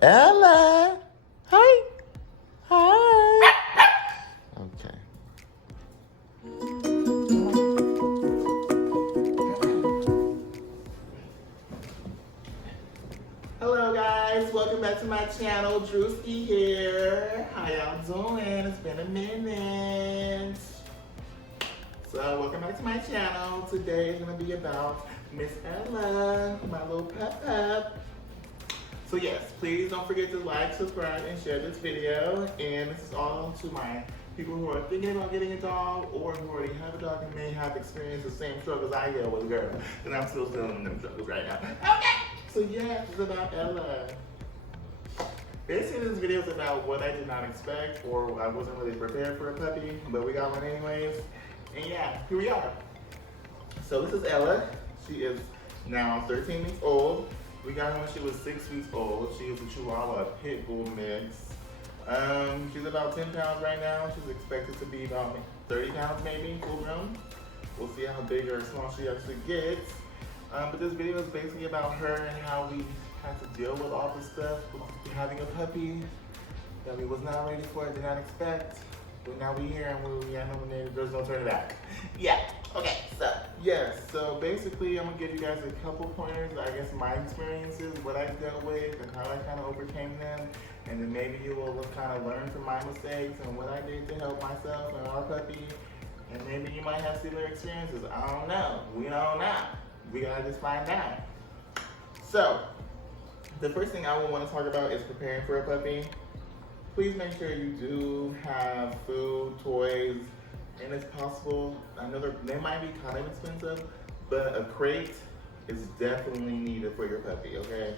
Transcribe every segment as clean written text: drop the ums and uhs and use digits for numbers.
Ella. Hi. Hi. Okay. Hello guys, welcome back to my channel. Drewski here. How y'all doing? It's been a minute. So welcome back to my channel. Today is gonna be about Miss Ella, my little pup. So yes, please don't forget to like, subscribe, and share this video. And this is all to my people who are thinking about getting a dog or who already have a dog and may have experienced the same struggles I deal with, girl. And I'm still in them struggles right now. Okay. So yeah, it's about Ella. Basically, this video is about what I did not expect or I wasn't really prepared for a puppy, but we got one anyways. And yeah, here we are. So this is Ella. She is now 13 weeks old. We got her when she was 6 weeks old. She is a Chihuahua Pit Bull mix. She's about 10 pounds right now. She's expected to be about 30 pounds maybe, full grown. We'll see how big or small she actually gets. But this video is basically about her and how we had to deal with all this stuff with having a puppy that we was not ready for, did not expect. But now we here and we nominated Girls Don't Turn It Back. Yeah, okay, so. Yes, so basically I'm gonna give you guys a couple pointers, I guess my experiences, what I've dealt with and how I kind of overcame them. And then maybe you will kind of learn from my mistakes and what I did to help myself and our puppy. And maybe you might have similar experiences, I don't know, we don't know. We gotta just find out. So, the first thing I would want to talk about is preparing for a puppy. Please make sure you do have food, toys, and if possible, I know they might be kind of expensive, but a crate is definitely needed for your puppy, okay?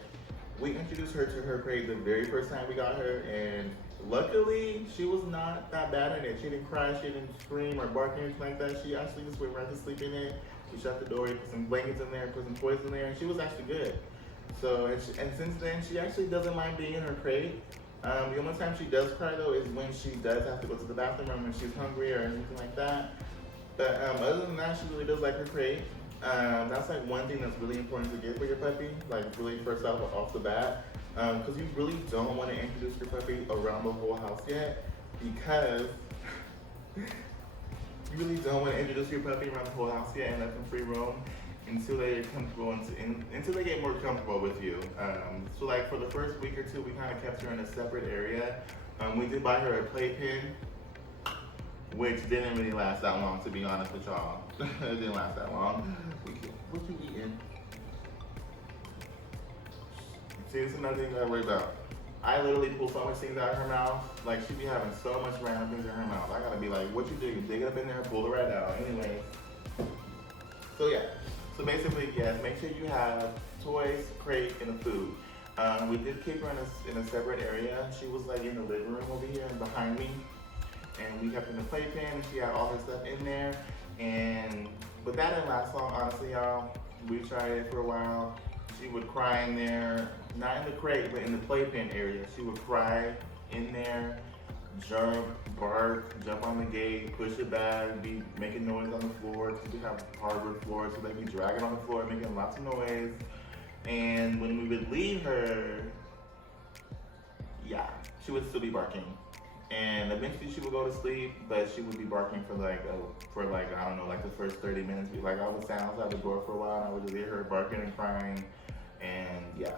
We introduced her to her crate the very first time we got her, and luckily, she was not that bad in it. She didn't cry, she didn't scream or bark or anything like that. She actually just went right to sleep in it. She shut the door, put some blankets in there, put some toys in there, and she was actually good. So, and since then, she actually doesn't mind being in her crate. The only time she does cry though is when she does have to go to the bathroom or when she's hungry or anything like that. But other than that, she really does like her crate. That's like one thing that's really important to get for your puppy, like really first off the bat. Because you really don't want to introduce your puppy around the whole house yet, because you really don't want to introduce your puppy around the whole house yet and let them free roam until they get comfortable, until they get more comfortable with you. So like for the first week or two, we kind of kept her in a separate area. We did buy her a playpen, which didn't really last that long, to be honest with y'all. It didn't last that long. What you eating? See, this is another thing that I worry about. I literally pull so much things out of her mouth. Like, she be having so much random things in her mouth. I gotta be like, what you do? Dig it up in there, pull it right out. Anyway. So yeah. So basically, yes, make sure you have toys, crate, and the food. We did keep her in a separate area. She was like in the living room over here and behind me. And we kept her in the playpen, and she had all her stuff in there. But that didn't last long, honestly, y'all. We tried it for a while. She would cry in there, not in the crate, but in the playpen area. She would cry in there, jump, bark, jump on the gate, push it back, be making noise on the floor, because we have hardwood floors, so they'd be dragging on the floor, making lots of noise. And when we would leave her, yeah, she would still be barking. And eventually she would go to sleep, but she would be barking for like, I don't know, like the first 30 minutes. Like I would stand outside the door for a while and I would just hear her barking and crying. And yeah.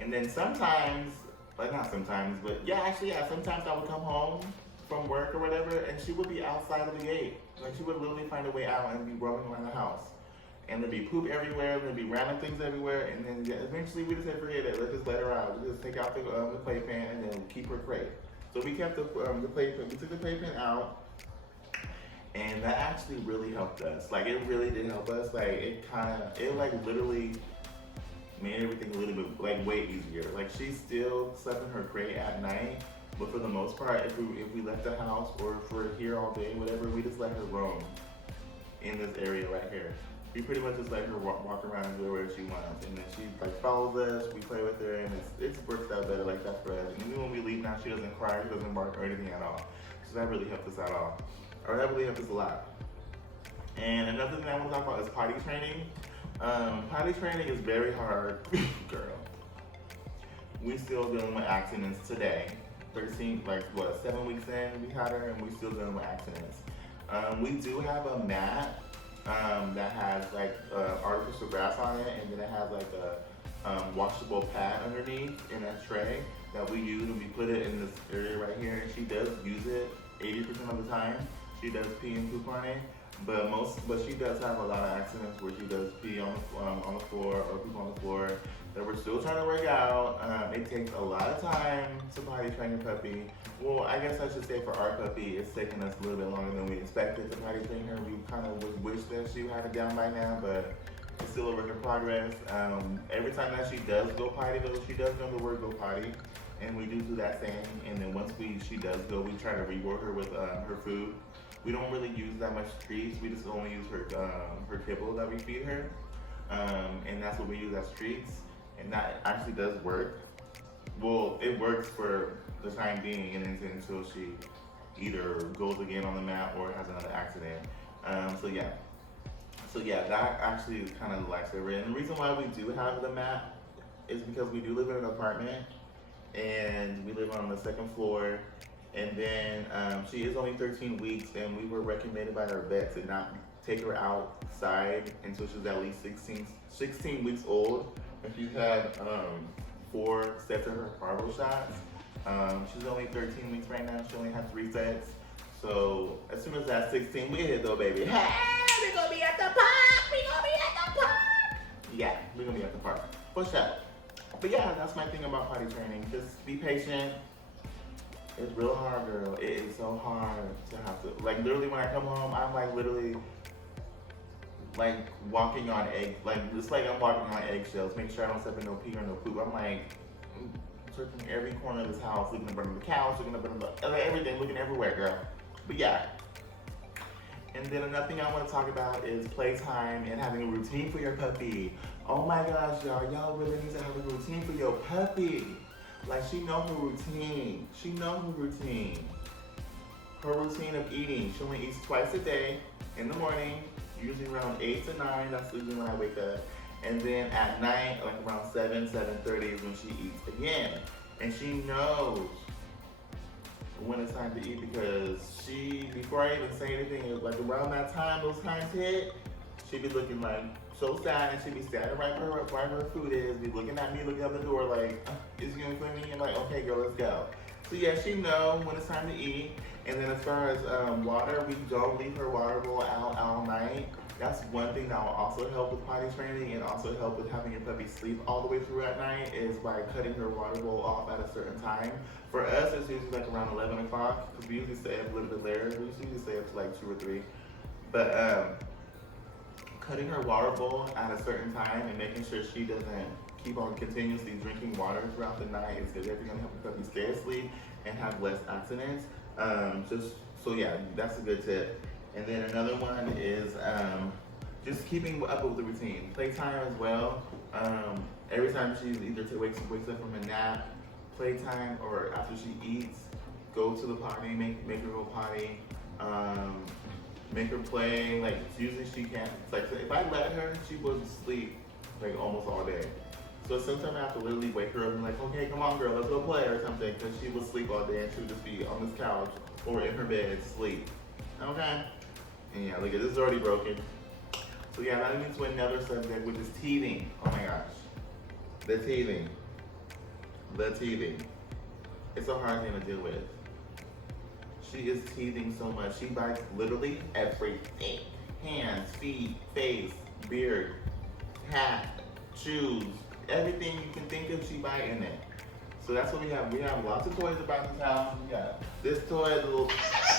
And then sometimes, like not sometimes, but yeah, actually, yeah, sometimes I would come home from work or whatever and she would be outside of the gate. Like she would literally find a way out and be roaming around the house. And there'd be poop everywhere, there'd be random things everywhere, and then yeah, eventually we just said, forget it, let's just let her out. We just take out the playpen and then keep her crate. So we kept the playpen, we took the playpen out, and that actually really helped us. Like it really did help us. Like it like literally made everything a little bit like way easier. Like she still slept in her crate at night, but for the most part, if we left the house or if we're here all day, whatever, we just let her roam in this area right here. We pretty much just let her walk around and do whatever she wants, and then she like follows us. We play with her, and it works out better like that for us. And even when we leave now, she doesn't cry, she doesn't bark or anything at all. So that really helped us out all, or that really helped us a lot. And another thing I want to talk about is potty training. Potty training is very hard, girl. we still dealing with accidents today. 13, like what, 7 weeks in, we had her, and we still dealing with accidents. We do have a mat that has like artificial grass on it, and then it has like a washable pad underneath in a tray that we use, and we put it in this area right here. And she does use it 80% of the time. She does pee and poop on it, but she does have a lot of accidents where she does pee on the floor or poop on the floor that we're still trying to work out. It takes a lot of time to potty train your puppy. Well, I guess I should say for our puppy, it's taking us a little bit longer than we expected to potty train her. We kind of would wish that she had it down by now, but it's still a work in progress. Every time that she does go potty, though, she does know the word go potty, and we do that thing. And then once she does go, we try to reward her with her food. We don't really use that much treats. We just only use her kibble that we feed her, and that's what we use as treats. And that actually does work. Well, it works for the time being, and until she either goes again on the mat or has another accident. So yeah, that actually is kind of the lifesaver. And the reason why we do have the mat is because we do live in an apartment, and we live on the second floor. And then she is only 13 weeks, and we were recommended by her vet to not take her outside until she was at least 16 weeks old. And she's had 4 sets of her parvo shots. She's only 13 weeks right now. She only had 3 sets. So as soon as that's 16, we hit though, baby. Hey, we gonna be at the park. We gonna be at the park. Yeah, we gonna be at the park for sure. But yeah, that's my thing about potty training. Just be patient. It's real hard, girl. It is so hard to have to, like, literally when I come home, I'm like literally like walking on it's like I'm walking on eggshells, making sure I don't step in no pee or no poop. I'm like searching every corner of this house, looking up under the couch, looking up under everything, looking everywhere, girl. But yeah. And then another thing I want to talk about is playtime and having a routine for your puppy. Oh my gosh, y'all really need to have a routine for your puppy. Like, she know her routine. She know her routine. Her routine of eating. She only eats twice a day, in the morning, usually around 8 to 9. That's usually when I wake up. And then at night, like around 7:30 is when she eats again. And she knows when it's time to eat, because before I even say anything, it was like around that time, those times hit, she'd be looking like so sad, and she'd be standing right where her food is, be looking at me, looking out the door like, is you gonna clean me? And like, okay, girl, let's go. So yeah, she know when it's time to eat. And then as far as water, we don't leave her water bowl out all night. That's one thing that will also help with potty training, and also help with having your puppy sleep all the way through at night, is by cutting her water bowl off at a certain time. For us, it's usually like around 11 o'clock, because we usually stay up a little bit later. We usually stay up to like 2 or 3. But cutting her water bowl at a certain time and making sure she doesn't keep on continuously drinking water throughout the night is definitely gonna help the puppy stay asleep and have less accidents. So yeah, that's a good tip. And then another one is just keeping up with the routine. Playtime as well. Every time she either wakes up from a nap, playtime, or after she eats, go to the potty, make her go potty. Make her play. Like, usually she can't, like, if I let her, she would sleep like almost all day. So sometimes I have to literally wake her up and like, okay, come on girl, let's go play or something, because she would sleep all day and she would just be on this couch or in her bed sleep. Okay? And yeah, look at this, is already broken. So yeah, that leads to another subject, which is teething. Oh my gosh. The teething. The teething. It's a hard thing to deal with. She is teething so much. She bites literally everything. Hands, feet, face, beard, hat, shoes, everything you can think of, she bites in it. So that's what we have. We have lots of toys about this house. We got this toy, the little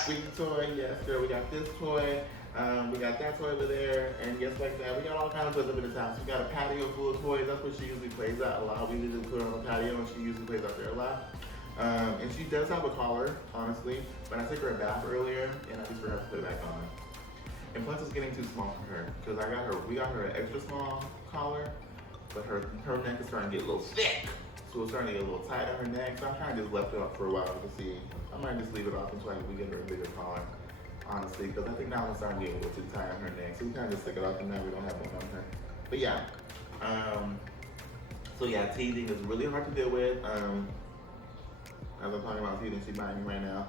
squeaky toy. Yes, girl. We got this toy. We got that toy over there, and just like that, we got all kinds of toys up in this house. We got a patio full of toys. That's what she usually plays at a lot. We usually put her on the patio, and she usually plays out there a lot. And she does have a collar, honestly, but I took her a bath earlier, and I just forgot to put it back on. And plus, it's getting too small for her, because we got her an extra small collar, but her neck is starting to get a little thick, so it's starting to get a little tight on her neck. So I kind of just left it off for a while to see. I might just leave it off until we get her a bigger collar, honestly, because I think now it's starting to get a little too tight on her neck. So we kind of just took it off, and now we don't have one on her. But yeah, So yeah, teething is really hard to deal with. As I'm talking about teething, she's biting me right now.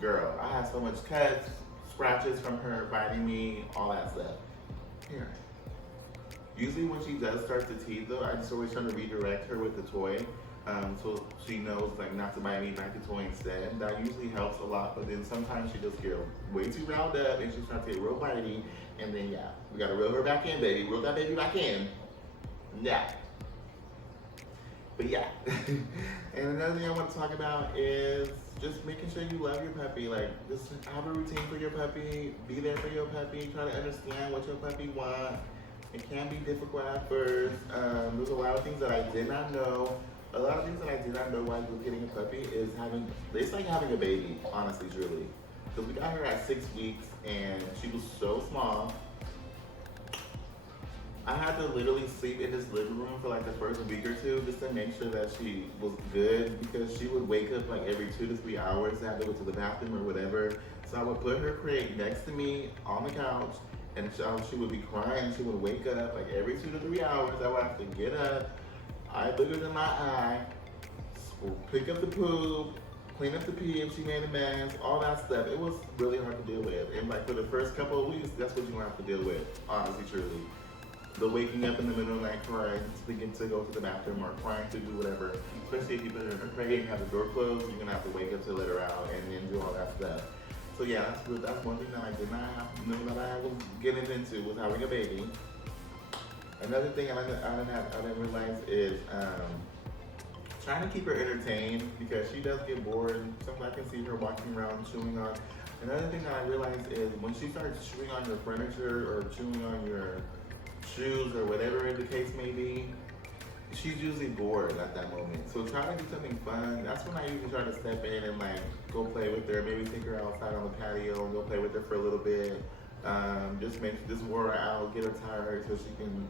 Girl, I have so much cuts, scratches from her biting me, all that stuff. Here. Usually when she does start to teeth though, I just always try to redirect her with the toy. So she knows like not to bite me, bite the toy instead. That usually helps a lot, but then sometimes she just get way too riled up and she starts to get real bitey. And then yeah, we gotta reel her back in, baby. Reel that baby back in. Yeah. But yeah. And another thing I want to talk about is just making sure you love your puppy. Like, just have a routine for your puppy. Be there for your puppy. Try to understand what your puppy wants. It can be difficult at first. There's a lot of things that I did not know. A lot of things that I did not know while I was getting a puppy is it's like having a baby, honestly, truly. Because we got her at 6 weeks and she was so small. I had to literally sleep in this living room for like the first week or two just to make sure that she was good, because she would wake up like every 2 to 3 hours to have to go to the bathroom or whatever. So I would put her crate next to me on the couch and she would be crying. She would wake up like every 2 to 3 hours. I would have to get up, eye boogers in my eye, pick up the poop, clean up the pee if she made a mess, all that stuff. It was really hard to deal with. And like for the first couple of weeks, that's what you're gonna have to deal with, honestly, truly. The waking up in the middle of the night crying, thinking to go to the bathroom or crying to do whatever. Especially if you put her in her crate and have the door closed, you're gonna have to wake up to let her out and then do all that stuff. So yeah, that's one thing that I did not know that I was getting into, was having a baby. Another thing I didn't realize is trying to keep her entertained, because she does get bored. Sometimes I can see her walking around chewing on. Another thing that I realized is when she starts chewing on your furniture or chewing on your shoes or whatever the case may be, she's usually bored at that moment. So try to do something fun. That's when I usually try to step in and like go play with her, maybe take her outside on the patio and go play with her for a little bit. Just wear her out, get her tired so she can,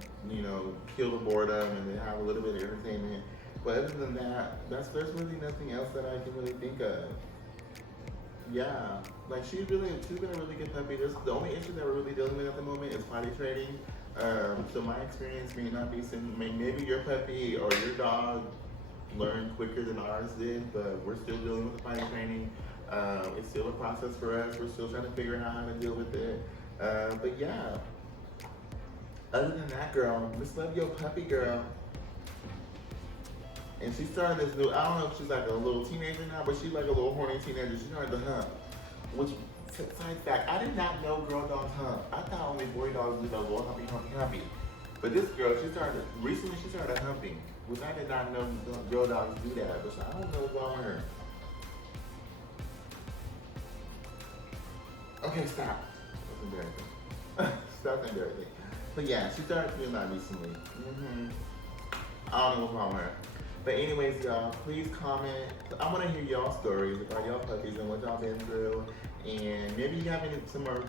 kill the boredom and then have a little bit of entertainment. But other than that, there's really nothing else that I can really think of. Yeah, like she's been a really good puppy. The only issue that we're really dealing with at the moment is potty training. So my experience may not be maybe your puppy or your dog learned quicker than ours did, but we're still dealing with the potty training. It's still a process for us. We're still trying to figure out how to deal with it. But yeah, other than that, girl, just love your puppy, girl. And she started this new, I don't know if she's like a little teenager now, but she's like a little horny teenager. She started to hump. Which, side fact, I did not know girl dogs hump. I thought only boy dogs do those little humpy. But this girl, recently she started humping, which I did not know girl dogs do that. But I don't know what's wrong with her. Okay, stop. That's embarrassing. Stop embarrassing. But yeah, she started doing that recently. I don't know what's wrong with her. But anyways, y'all, please comment. I want to hear y'all stories about y'all puppies and what y'all been through. And maybe you have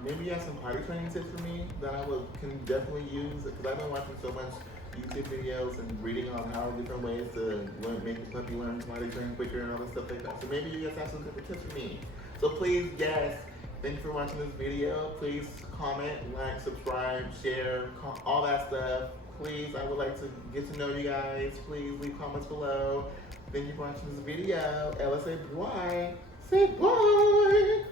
maybe you have some potty training tips for me that I can definitely use, because I've been watching so much YouTube videos and reading on how different ways to make the puppy learn potty train quicker and all this stuff like that. So maybe you guys have some different tips for me. So please, yes, thank you for watching this video. Please comment, like, subscribe, share, all that stuff. Please, I would like to get to know you guys. Please leave comments below. Thank you for watching this video. Ella, say bye. Say bye.